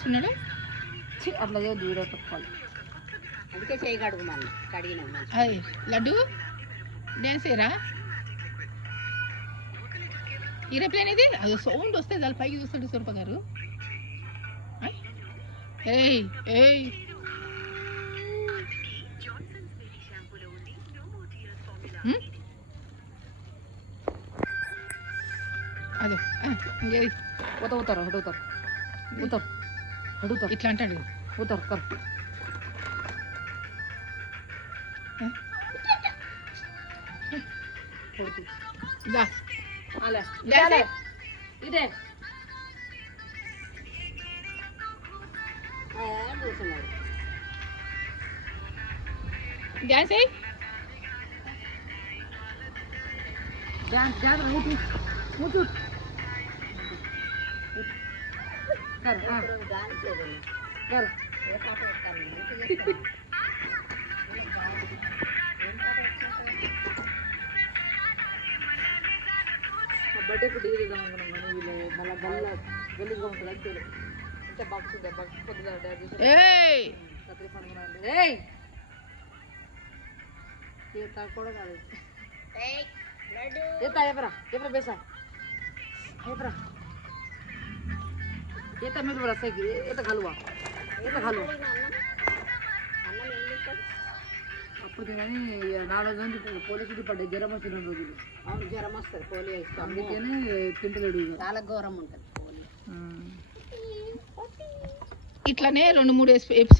కూర్చున్నాడు. అట్లా దూరం తక్కువాలి, అందుకే చేయి కడుగు మళ్ళీ కడిగినా. అయ్యి లడ్డు డ్యాన్స్ ఏరా ఏరోప్లేన్ ఇది, అది సౌండ్ వస్తే దాని పైకి చూస్తాడు స్వరూప గారు. ఏయ్ ఏయ్ అదో ఇంకేది ఊతారు అడుగుతారు ఊతారు అడుగుతారు ఇట్లా అంటాడు ఊతారు కర్ ఇదే డ్యాన్స్ అయ్యి డ్యాన్స్ ఊటు ఊటు కర్ కర్ బర్త్డే ఇప్పుడు ఇద్దాం అనుకున్నాం కానీ వీళ్ళు మళ్ళీ గల్లీగా ఉంటుంది అది తెలియదు. ఇంకా బాక్స్ పొద్దుగా కత్తిరి పండుగ కూడా కాదు. ఏతా ఎవరా ఎవరా బేసా ఎవరా ఏత మీరు రసకి ఏత కలువా ఏత కలువ అప్పుడు కానీ 4 రోజులు పోలీసులు పడ్డాయి, జ్వరం వచ్చిన రోజులు. అవును జ్వరం వస్తుంది పోలియో ఇస్తాం, అందుకనే తింటలేడు. చాలా ఘోరం ఉంటుంది పోలియో. ఇట్లానే 2-3 ఎపిసోడ్